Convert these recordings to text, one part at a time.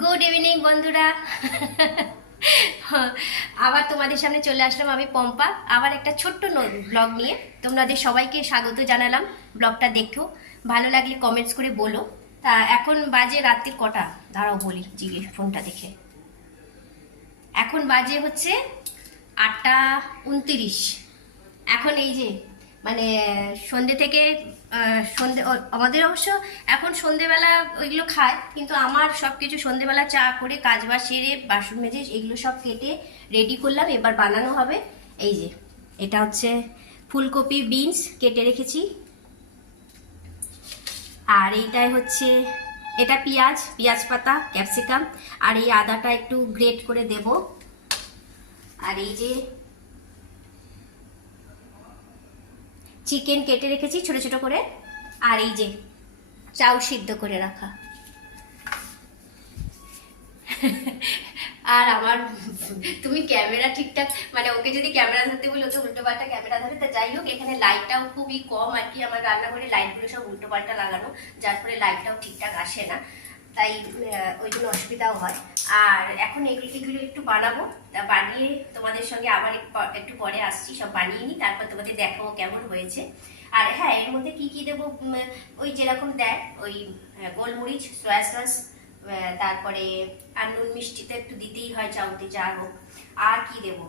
Good evening বন্ধুরা। আবার তোমাদের সামনে চলে আসলাম আমি পম্পা, আবার একটা ছোট্ট ব্লগ নিয়ে। তোমাদের সবাইকে স্বাগত জানালাম। ব্লগটা দেখো, ভালো লাগলে কমেন্টস করে বলো। তা এখন বাজে রাত্রির কটা, দাঁড়াও বলি, জিজ্ঞেস ফোনটা দেখে। এখন বাজে হচ্ছে 8টা 29। এখন এই যে মানে সন্ধে থেকে সন্ধে আমাদের অবশ্য এখন সন্ধেবেলা ওইগুলো খায়, কিন্তু আমার সব কিছু সন্ধেবেলা চা করে কাজবাজ সেরে বাসন মেজে এগুলো সব কেটে রেডি করলাম, এবার বানানো হবে। এই যে এটা হচ্ছে ফুলকপি বিনস কেটে রেখেছি, আর এইটাই হচ্ছে এটা পেঁয়াজ পেঁয়াজ পাতা ক্যাপসিকাম, আর এই আদাটা একটু গ্রেট করে দেব। আর এই যে চিকেন কেটে রেখেছি ছোট ছোট করে, আর এই যে চাউ সিদ্ধ করে রাখা। আর আমার তুমি ক্যামেরা ঠিকঠাক মানে ওকে যদি ক্যামেরা ধরতে বলি ওকে উল্টো পাল্টা ক্যামেরা ধরে, তা যাই হোক এখানে লাইটটাও খুবই কম আর কি, আমার রান্নাঘরে লাইটগুলো সব উল্টো পাল্টা লাগানো, যার ফলে লাইটটাও ঠিকঠাক আসে না, তাই ওই জন্য অসুবিধাও হয়। আর এখন এগুলো একটু বানাবো, তা বানিয়ে তোমাদের সঙ্গে আবার একটু পরে আসছি, সব বানিয়ে নিই, তারপর তোমাদের দেখাবো কেমন হয়েছে। আর হ্যাঁ, এর মধ্যে কি কি দেবো, ওই যেরকম দেয় ওই গোলমরিচ, সয়া সস, তারপরে আর নুন মিষ্টি তো একটু দিতেই হয় চাউতে যা হোক। আর কি দেবো,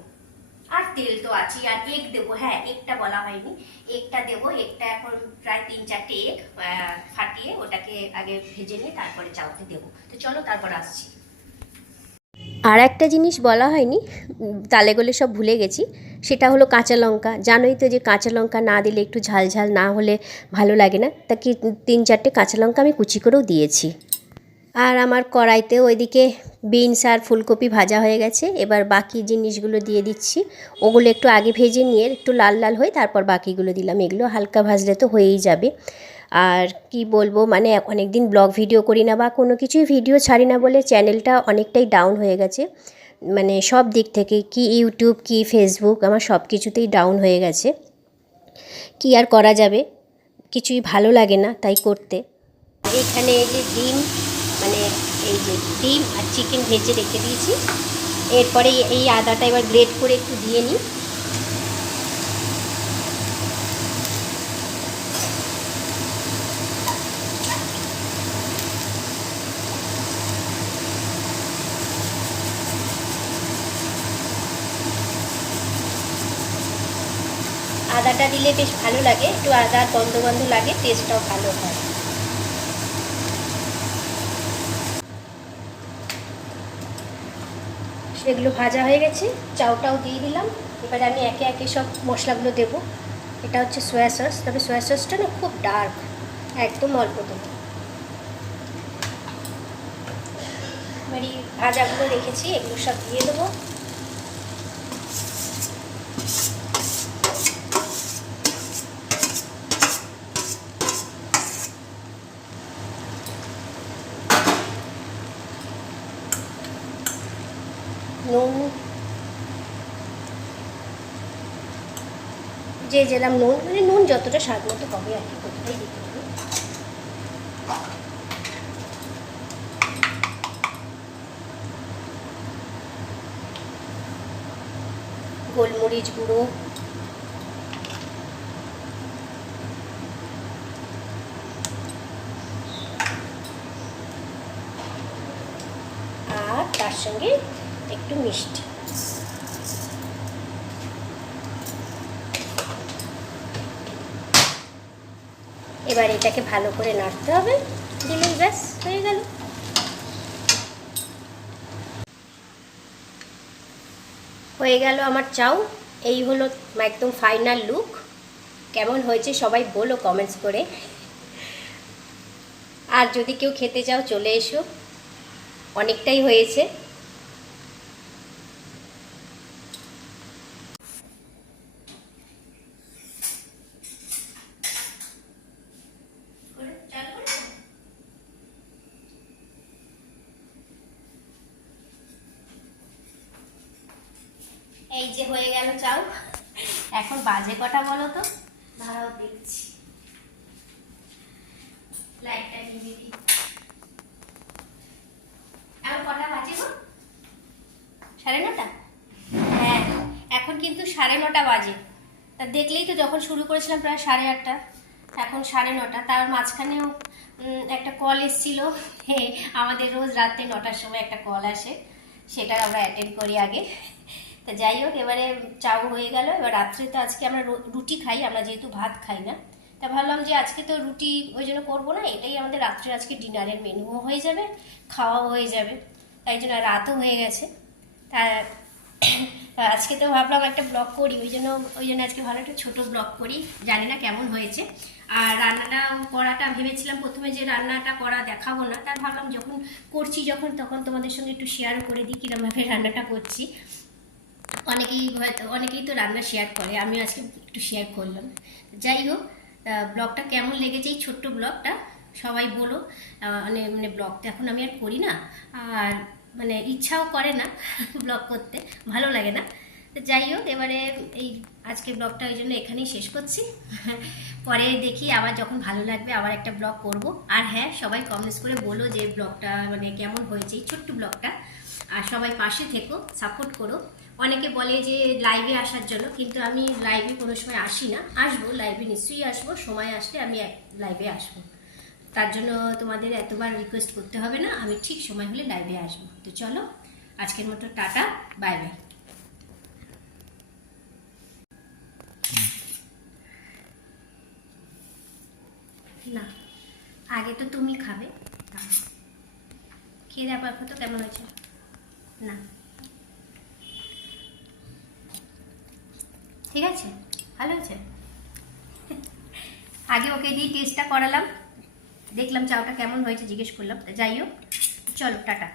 আর তেল তো আছে, আর এগ দেবো। হ্যাঁ, এগটা বলা হয়নি, এগটা দেবো। এগটা এখন প্রায় 3-4টে এগ ফাটিয়ে ওটাকে আগে ভেজে নিয়ে তারপরে চাউতে দেবো। তো চলো তারপর আসছি। আর একটা জিনিস বলা হয়নি, তালে গলে সব ভুলে গেছি, সেটা হলো কাঁচা লঙ্কা। জানোই তো যে কাঁচা লঙ্কা না দিলে একটু ঝাল ঝাল না হলে ভালো লাগে না, তা কি 3-4টে কাঁচা লঙ্কা আমি কুচি করেও দিয়েছি। আর আমার কড়াইতে ওইদিকে বিনস আর ফুলকপি ভাজা হয়ে গেছে, এবার বাকি জিনিসগুলো দিয়ে দিচ্ছি। ওগুলো একটু আগে ভেজে নিয়ে একটু লাল লাল হয়ে তারপর বাকিগুলো দিলাম, এগুলো হালকা ভাজলে তো হয়েই যাবে। আর কি বলবো, মানে অনেক দিন ব্লগ ভিডিও করি না বা কোনো কিছুই ভিডিও ছাড়ি না বলে চ্যানেলটা অনেকটাই ডাউন হয়ে গেছে, মানে সব দিক থেকে, কি ইউটিউব কি ফেসবুক, আমার সব কিছুতেই ডাউন হয়ে গেছে। কি আর করা যাবে, কিছুই ভালো লাগে না তাই করতে। এখানে এই যে ডিম, মানে এই যে ডিম আর চিকেন ভেজে রেখে দিয়েছি, এরপরে এই আদাটা এবার গ্রেট করে একটু দিয়ে নিই। আদাটা দিলে বেশ ভালো লাগে, একটু আদার গন্ধ গন্ধ লাগে, টেস্টটাও ভালো হয়। সেগুলো ভাজা হয়ে গেছে, চাউটাও দিয়ে দিলাম। এবারে আমি একে একে সব মশলাগুলো দেবো। এটা হচ্ছে সয়া সস, তবে সয়া সসটা না খুব ডার্ক, একদম অল্প দেবো। এবারে ভাজাগুলো রেখেছি এগুলো সব দিয়ে দেবো। নুন, যে যেরকম নুন, মানে নুন যতটা স্বাদ মতো হবে আর কি, ততটাই দিতে হবে। গোলমরিচ গুঁড়ো, আর তার সঙ্গে একটু মিষ্টি। এবার এটাকে ভালো করে নাড়তে হবে, দিলেই ব্যাস হয়ে গেল। হয়ে গেল আমার চাউ। এই হলো একদম ফাইনাল লুক। কেমন হয়েছে সবাই বলো কমেন্টস করে। আর যদি কেউ খেতে চাও চলে এসো, অনেকটাই হয়েছে। এই যে হয়ে গেল চাউ। এখন বাজে কটা বলো তো, দাঁড়াও দেখছি, লাইটটা নিয়ে দিই। এখন 9:30 বাজে। তা দেখলেই তো যখন শুরু করেছিলাম প্রায় 8:30, এখন 9:30। তার মাঝখানেও একটা কল এসেছিল। আমাদের রোজ রাত্রে 9টার সময় একটা কল আসে, সেটা আমরা অ্যাটেন্ড করি আগে। তা যাই হোক, এবারে চাও হয়ে গেল। এবার রাত্রে তো আজকে আমরা রুটি খাই, আমরা যেহেতু ভাত খাই না, তা ভাবলাম যে আজকে তো রুটি ওই জন্য করবো না, এটাই আমাদের রাত্রে আজকে ডিনারের মেনুও হয়ে যাবে, খাওয়াও হয়ে যাবে। তাই জন্য রাতও হয়ে গেছে। তা আজকে তো ভাবলাম একটা ব্লগ করি, ওই জন্য আজকে ভালো একটা ছোটো ব্লগ করি। জানি না কেমন হয়েছে। আর রান্নাটা করাটা ভেবেছিলাম প্রথমে যে রান্নাটা করা দেখাবো না, তার ভাবলাম যখন করছি তখন তোমাদের সঙ্গে একটু শেয়ারও করে দিই কীরকমভাবে রান্নাটা করছি। অনেকেই তো রান্না শেয়ার করে, আমি আজকে একটু শেয়ার করলাম। যাই হোক, ব্লগটা কেমন লেগেছে এই ছোট্ট ব্লগটা সবাই বলো। মানে ব্লগটা এখন আমি আর করি না, আর মানে ইচ্ছাও করে না ব্লগ করতে, ভালো লাগে না। তো যাই হোক, এবারে এই আজকে ব্লগটা ওই জন্য এখানেই শেষ করছি। পরে দেখি আবার যখন ভালো লাগবে আবার একটা ব্লগ করব। আর হ্যাঁ, সবাই কমেন্টস করে বলো যে ব্লগটা মানে কেমন হয়েছে এই ছোট্ট ব্লগটা। আর সবাই পাশে থেকো, সাপোর্ট করো। অনেকে বলে যে লাইভে আসার জন্য, কিন্তু আমি লাইভে কোনো সময় আসি না। আসবো লাইভে, নিশ্চয়ই আসবো, সময় আসলে আমি লাইভে আসবো। তার জন্য তোমাদের এতবার রিকোয়েস্ট করতে হবে না, আমি ঠিক সময় হলে লাইভে আসবো। তো চলো, আজকের মতো টাটা, বাই বাই। না, আগে তো তুমি খাবে, খেয়ে দেওয়ার পর তো কেমন হয়েছে না, ঠিক আছে, ভালো হয়েছে। আগে ওকে দিয়ে টেস্টটা করালাম, দেখলাম চাউটা কেমন হয়েছে, জিজ্ঞেস করলাম। যাই হোক, চলো টাটা।